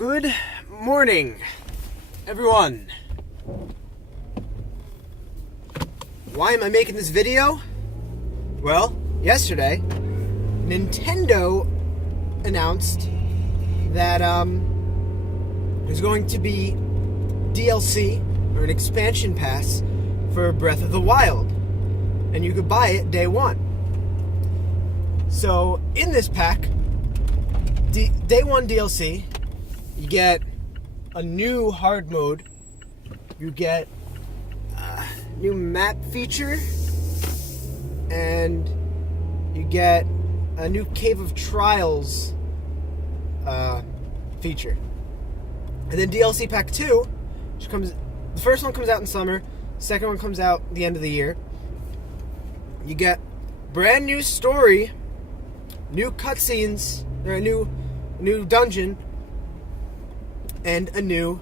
Good morning, everyone. Why am I making this video? Well, yesterday, Nintendo announced that there's going to be DLC, or an expansion pass, for Breath of the Wild. And you could buy it day one. So, in this pack, day one DLC, you get a new hard mode, you get a new map feature, and you get a new Cave of Trials feature. And then DLC Pack 2, the first one comes out in summer, the second one comes out at the end of the year. You get brand new story, new cutscenes, or a new dungeon, and a new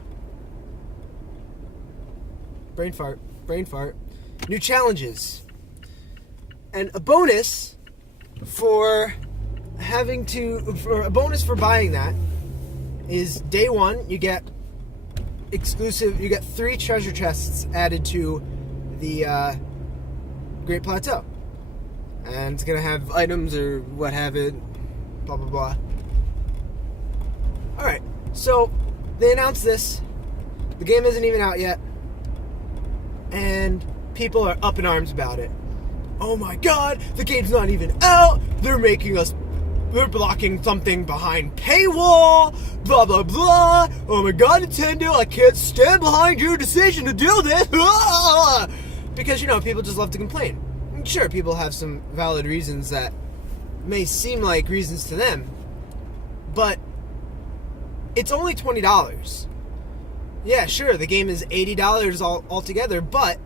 brain fart, new challenges, and a bonus for buying that is day one. You get exclusive. You get 3 treasure chests added to the Great Plateau, and it's gonna have items or what have it, blah blah blah. All right, so they announced this. The game isn't even out yet, and people are up in arms about it. Oh my god, the game's not even out. They're blocking something behind paywall. Blah blah blah. Oh my god, Nintendo, I can't stand behind your decision to do this. Because people just love to complain. And sure, people have some valid reasons that may seem like reasons to them, but it's only $20. Yeah, sure, the game is $80 altogether, but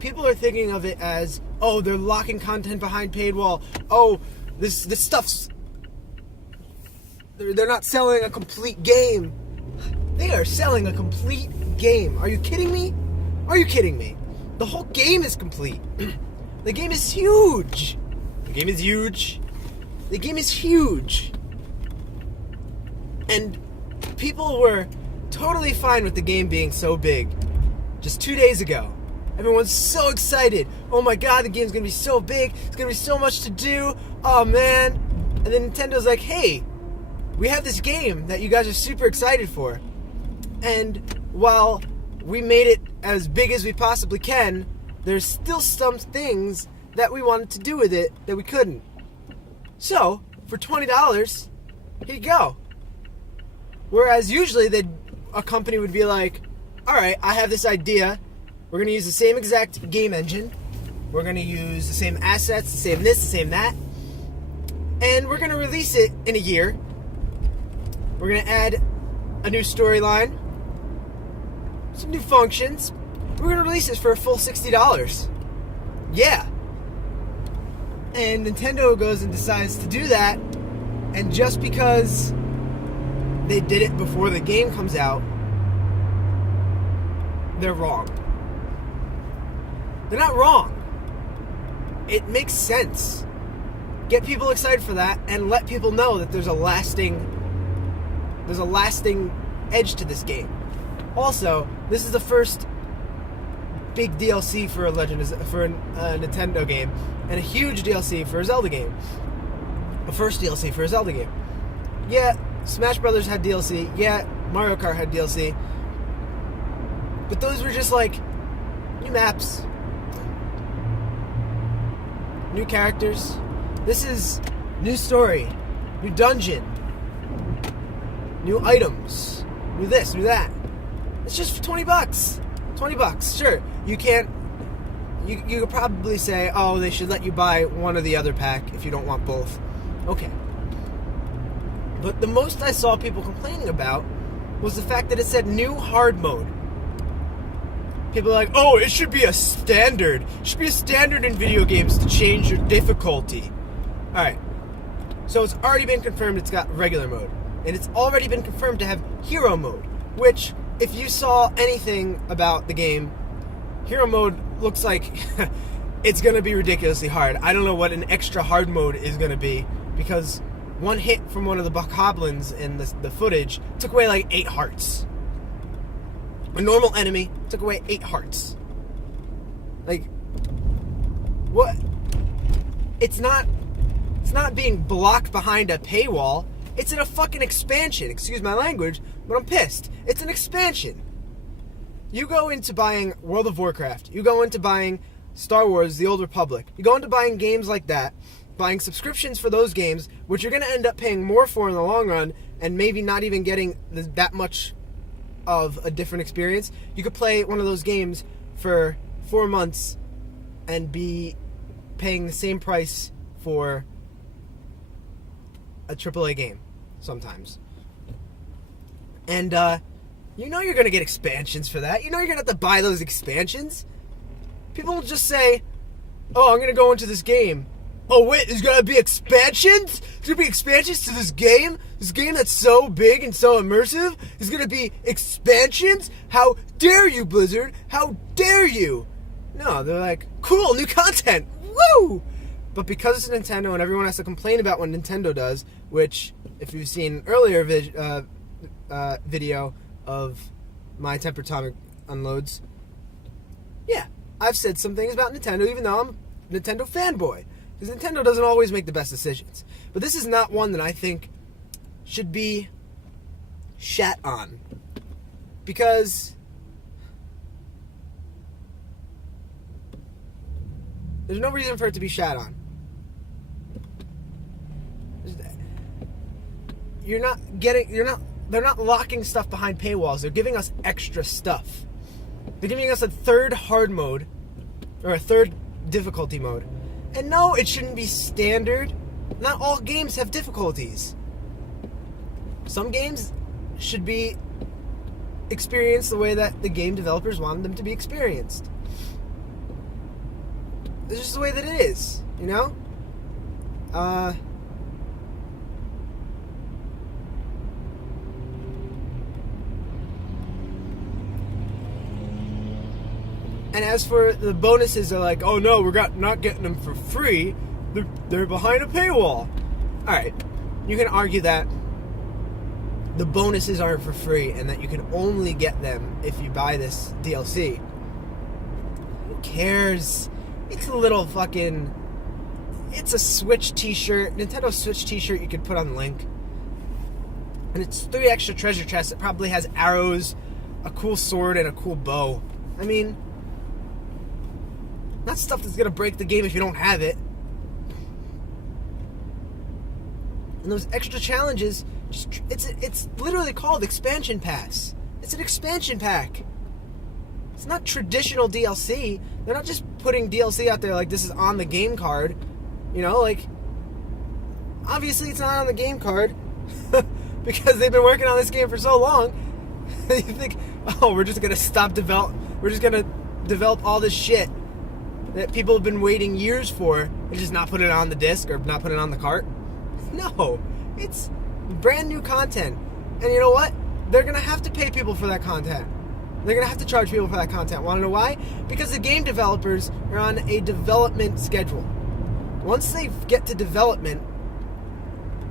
people are thinking of it as, oh, they're locking content behind paywall. Oh, this stuff's... They're not selling a complete game. They are selling a complete game. Are you kidding me? Are you kidding me? The whole game is complete. The game is huge. The game is huge. The game is huge. And people were totally fine with the game being so big. Just 2 days ago, everyone's so excited. Oh my god, the game's gonna be so big. It's gonna be so much to do. Oh man. And then Nintendo's like, hey, we have this game that you guys are super excited for. And while we made it as big as we possibly can, there's still some things that we wanted to do with it that we couldn't. So, for $20, here you go. Whereas usually a company would be like, alright, I have this idea. We're going to use the same exact game engine. We're going to use the same assets, the same this, the same that. And we're going to release it in a year. We're going to add a new storyline, some new functions. We're going to release this for a full $60. Yeah. And Nintendo goes and decides to do that, and just because they did it before the game comes out, they're wrong. They're not wrong. It makes sense. Get people excited for that, and let people know that there's a lasting edge to this game. Also, this is the first big DLC for a Nintendo game, and a huge DLC for a Zelda game. The first DLC for a Zelda game. Yeah, Smash Brothers had DLC. Yeah, Mario Kart had DLC. But those were just like new maps, new characters. This is new story, new dungeon, new items, new this, new that. It's just for $20. $20, sure. You could probably say, oh, they should let you buy one or the other pack if you don't want both. Okay. But the most I saw people complaining about was the fact that it said new hard mode. People are like, oh, it should be a standard. It should be a standard in video games to change your difficulty. Alright. So it's already been confirmed it's got regular mode. And it's already been confirmed to have hero mode. Which, if you saw anything about the game, hero mode looks like it's going to be ridiculously hard. I don't know what an extra hard mode is going to be, because one hit from one of the bokoblins in the footage took away like 8 hearts. A normal enemy took away 8 hearts. Like, what? It's not being blocked behind a paywall. It's in a fucking expansion. Excuse my language, but I'm pissed. It's an expansion. You go into buying World of Warcraft. You go into buying Star Wars, The Old Republic. You go into buying games like that, buying subscriptions for those games, which you're going to end up paying more for in the long run, and maybe not even getting that much of a different experience. You could play one of those games for 4 months and be paying the same price for a AAA game sometimes. And you know you're going to get expansions for that. You know you're going to have to buy those expansions. People will just say, oh, I'm going to go into this game. Oh, wait, there's going to be expansions? There's going to be expansions to this game? This game that's so big and so immersive? There's going to be expansions? How dare you, Blizzard? How dare you? No, they're like, cool, new content. Woo! But because it's Nintendo and everyone has to complain about what Nintendo does, which, if you've seen an earlier video of my Temper Atomic unloads, yeah, I've said some things about Nintendo, even though I'm a Nintendo fanboy. Because Nintendo doesn't always make the best decisions. But this is not one that I think should be shat on. Because there's no reason for it to be shat on. They're not locking stuff behind paywalls. They're giving us extra stuff. They're giving us a third hard mode, or a third difficulty mode. And no, it shouldn't be standard. Not all games have difficulties. Some games should be experienced the way that the game developers wanted them to be experienced. It's just the way that it is, you know? And as for the bonuses, they're like, oh no, we're not getting them for free. They're behind a paywall. Alright, you can argue that the bonuses aren't for free and that you can only get them if you buy this DLC. Who cares? It's a little fucking... It's a Switch t-shirt, Nintendo Switch t-shirt you could put on Link. And it's 3 extra treasure chests. It probably has arrows, a cool sword, and a cool bow. I mean... not stuff that's gonna break the game if you don't have it. And those extra challenges, it's literally called Expansion Pass. It's an expansion pack. It's not traditional DLC. They're not just putting DLC out there like this is on the game card. You know, like, obviously it's not on the game card because they've been working on this game for so long. You think, oh, we're just gonna develop all this shit that people have been waiting years for and just not put it on the disc or not put it on the cart? No, it's brand new content. And you know what? They're going to have to pay people for that content. They're going to have to charge people for that content. Want to know why? Because the game developers are on a development schedule. Once they get to development,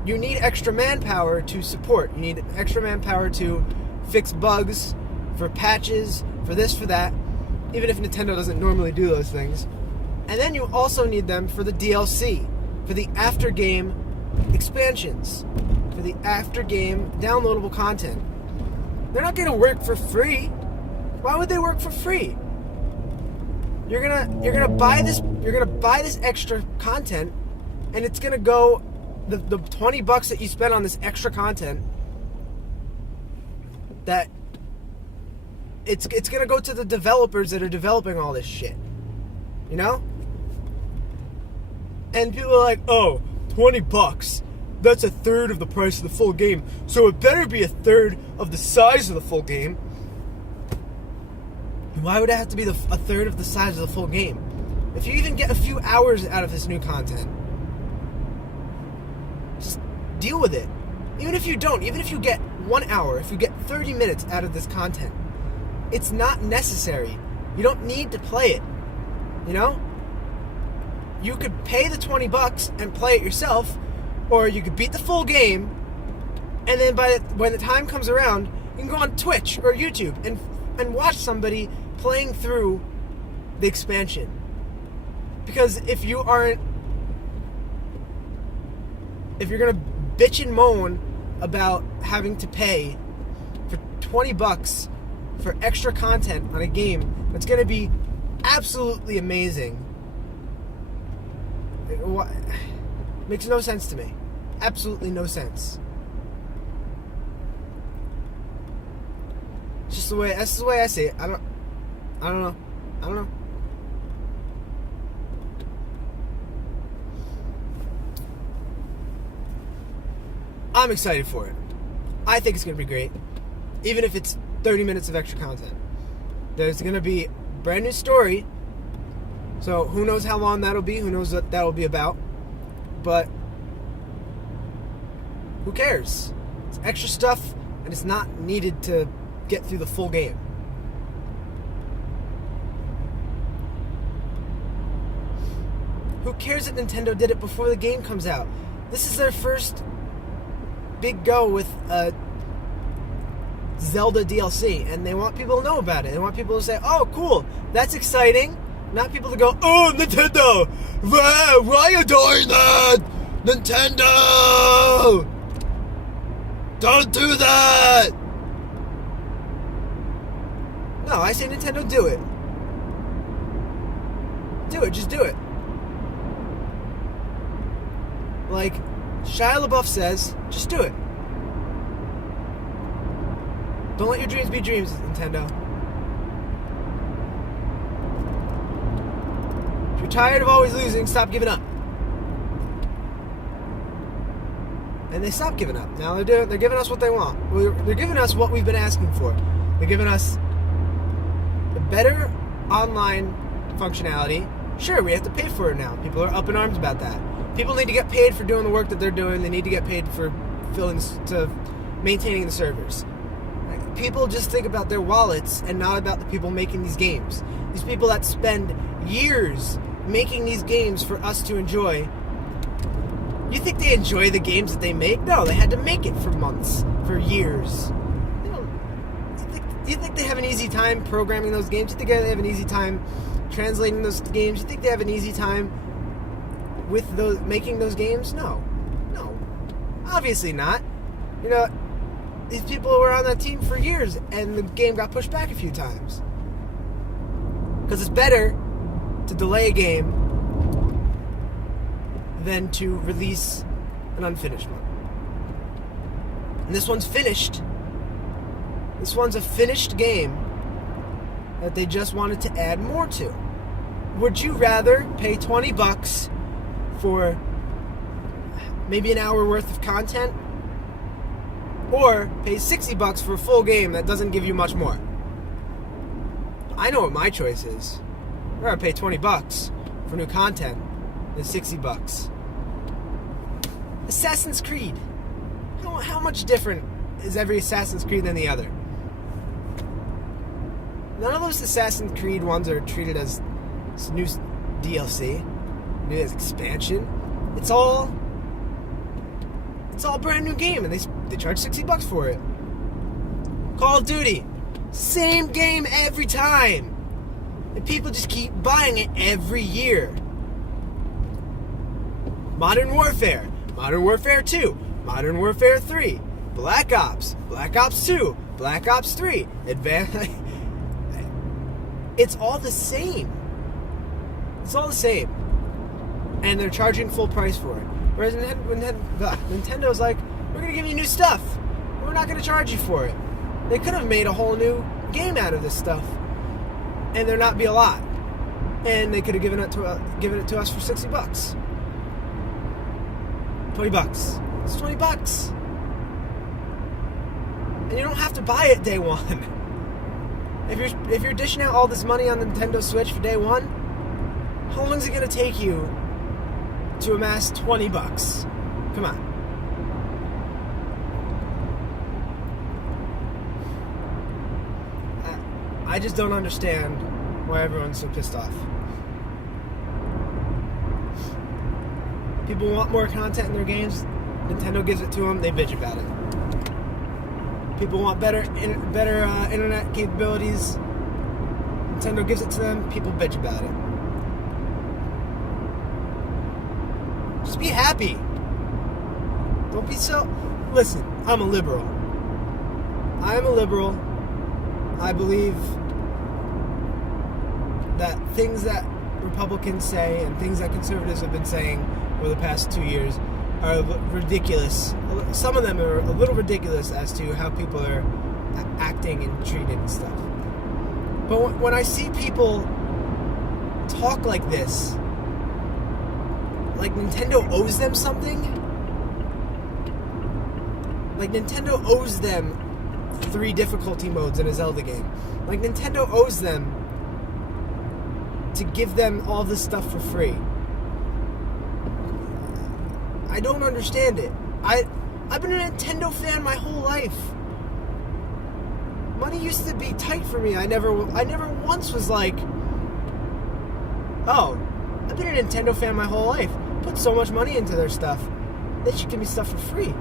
you need extra manpower to support. You need extra manpower to fix bugs, for patches, for this, for that. Even if Nintendo doesn't normally do those things. And then you also need them for the DLC, for the after-game expansions, for the after-game downloadable content. They're not going to work for free. Why would they work for free? You're gonna buy this extra content, and it's gonna go the $20 that you spend on this extra content. That it's gonna go to the developers that are developing all this shit. You know? And people are like, oh, $20. That's a third of the price of the full game. So it better be a third of the size of the full game. Why would it have to be a third of the size of the full game? If you even get a few hours out of this new content, just deal with it. Even if you don't, even if you get 1 hour, if you get 30 minutes out of this content, it's not necessary. You don't need to play it. You know? You could pay the $20 and play it yourself, Or you could beat the full game, and then when the time comes around, you can go on Twitch or YouTube and watch somebody playing through the expansion. Because if you're gonna bitch and moan about having to pay for $20 for extra content on a game that's gonna be absolutely amazing, it makes no sense to me. Absolutely no sense. It's just that's the way I see it. I don't know. I'm excited for it. I think it's going to be great. Even if it's 30 minutes of extra content. There's going to be a brand new story. So who knows how long that'll be. Who knows what that'll be about. But who cares? It's extra stuff and it's not needed to get through the full game. Who cares that Nintendo did it before the game comes out? This is their first big go with Zelda DLC, and they want people to know about it. They want people to say, oh, cool, that's exciting. Not people to go, oh, Nintendo, why are you doing that? Nintendo! Don't do that! No, I say Nintendo, do it. Do it, just do it. Like Shia LaBeouf says, just do it. Don't let your dreams be dreams, Nintendo. If you're tired of always losing, stop giving up. And they stopped giving up. Now they're giving us what they want. They're giving us what we've been asking for. They're giving us a better online functionality. Sure, we have to pay for it now. People are up in arms about that. People need to get paid for doing the work that they're doing. They need to get paid for maintaining the servers. People just think about their wallets and not about the people making these games. These people that spend years making these games for us to enjoy. You think they enjoy the games that they make? No, they had to make it for months, for years. You think they have an easy time programming those games? You think they have an easy time translating those games? You think they have an easy time with making those games? No, obviously not. You know, these people were on that team for years, and the game got pushed back a few times. Because it's better to delay a game than to release an unfinished one. And this one's finished. This one's a finished game that they just wanted to add more to. Would you rather pay $20 for maybe an hour worth of content, or pay $60 for a full game that doesn't give you much more? I know what my choice is. I'd rather pay $20 for new content than $60. Assassin's Creed. How much different is every Assassin's Creed than the other? None of those Assassin's Creed ones are treated as new DLC, new as expansion. It's all a brand new game, and they charge $60 for it. Call of Duty, same game every time, and people just keep buying it every year. Modern Warfare, Modern Warfare 2, Modern Warfare 3, Black Ops, Black Ops 2, Black Ops 3, Advanced. It's all the same. It's all the same. And they're charging full price for it. Whereas Nintendo's like, we're going to give you new stuff. We're not going to charge you for it. They could have made a whole new game out of this stuff, and there not be a lot. And they could have given it to us for $60. $20. It's $20. And you don't have to buy it day one. If you're dishing out all this money on the Nintendo Switch for day one, how long is it going to take you to amass $20? Come on. I just don't understand why everyone's so pissed off. People want more content in their games. Nintendo gives it to them, they bitch about it. People want better internet capabilities. Nintendo gives it to them, people bitch about it. Just be happy. Don't be so... Listen, I'm a liberal. I am a liberal. I believe that things that Republicans say and things that conservatives have been saying over the past 2 years are ridiculous. Some of them are a little ridiculous as to how people are acting and treated and stuff. But when I see people talk like this, like Nintendo owes them something, like Nintendo owes them 3 difficulty modes in a Zelda game, like Nintendo owes them to give them all this stuff for free. I don't understand it. I've been a Nintendo fan my whole life. Money used to be tight for me. I never once was like, oh, I've been a Nintendo fan my whole life. Put so much money into their stuff. They should give me stuff for free.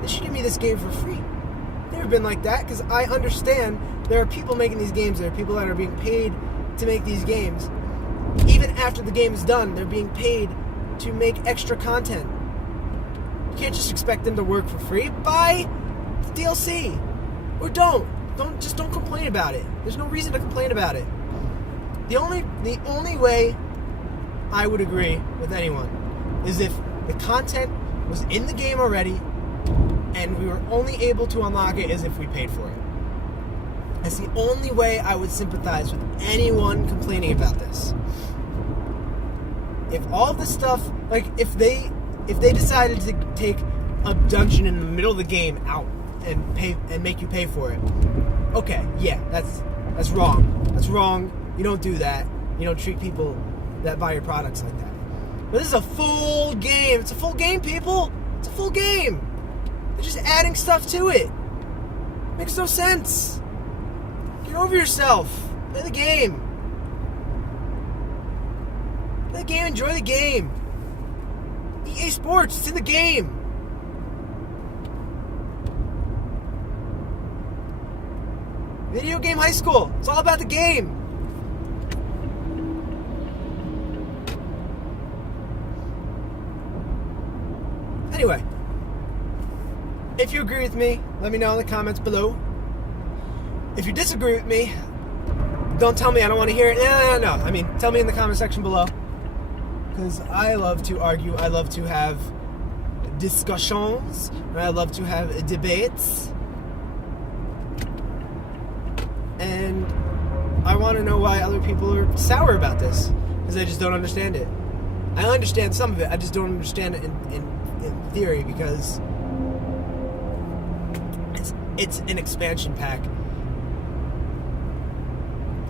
They should give me this game for free. Never been like that, because I understand there are people making these games. There are people that are being paid to make these games. Even after the game is done, they're being paid to make extra content. You can't just expect them to work for free. Buy the DLC. Or don't complain about it. There's no reason to complain about it. The only way I would agree with anyone is if the content was in the game already and we were only able to unlock it as if we paid for it. That's the only way I would sympathize with anyone complaining about this. If all the stuff, like if they decided to take a dungeon in the middle of the game out and make you pay for it, okay, yeah, that's wrong. That's wrong. You don't do that. You don't treat people that buy your products like that. But this is a full game. It's a full game, people. It's a full game. They're just adding stuff to it. Makes no sense. Get over yourself. Play the game. Play the game. Enjoy the game. EA Sports. It's in the game. Video Game High School. It's all about the game. Anyway, if you agree with me, let me know in the comments below. If you disagree with me, don't tell me I don't want to hear it. No. I mean, tell me in the comment section below. Because I love to argue. I love to have discussions. And I love to have debates. And I want to know why other people are sour about this. Because I just don't understand it. I understand some of it. I just don't understand it in theory, because it's an expansion pack.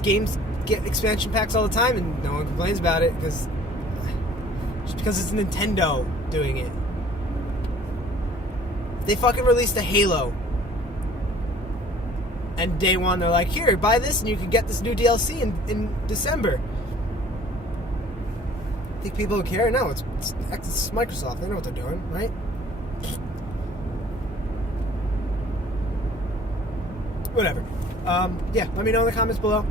Games get expansion packs all the time and no one complains about it because it's Nintendo doing it. They fucking released a Halo and day one they're like, here, buy this and you can get this new DLC in December. Think people will care? No, it's Microsoft. They know what they're doing, right? Whatever. Yeah, let me know in the comments below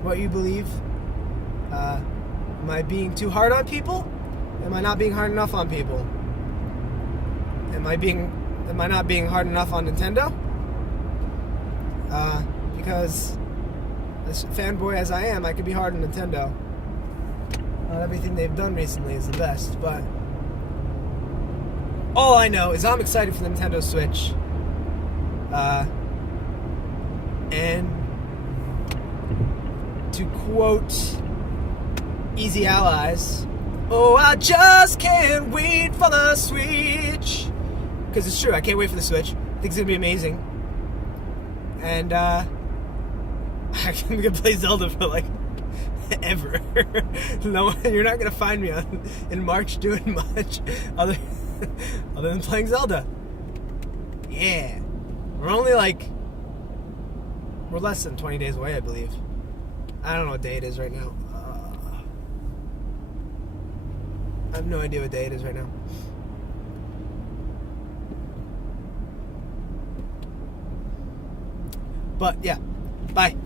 what you believe. Am I being too hard on people? Am I not being hard enough on people? Am I not being hard enough on Nintendo? Because as fanboy as I am, I could be hard on Nintendo. Not everything they've done recently is the best, but all I know is I'm excited for the Nintendo Switch. And to quote Easy Allies, oh, I just can't wait for the Switch. Because it's true, I can't wait for the Switch. I think it's going to be amazing. And I'm going to play Zelda for like ever. No, you're not gonna find me in March doing much other than playing Zelda. Yeah, we're less than 20 days away, I believe. I don't know what day it is right now. I have no idea what day it is right now. But yeah, bye.